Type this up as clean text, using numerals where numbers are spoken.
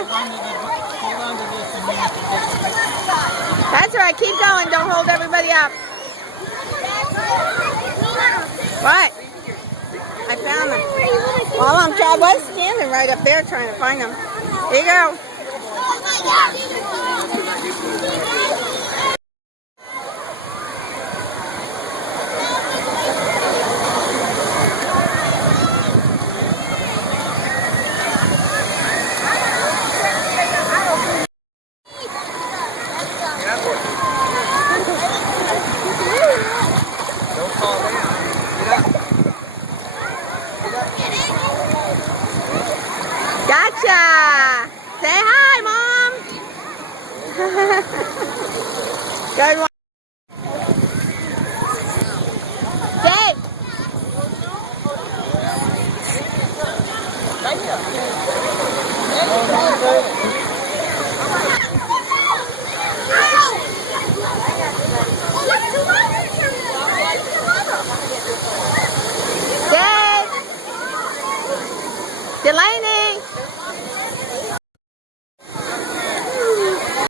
Yeah. That's right. Keep going. Don't hold everybody up. What? I found them. Well, I was standing right up there trying to find them. Here you go. Gotcha! Say hi, Mom! Good one. Dave! Dave! Delaney!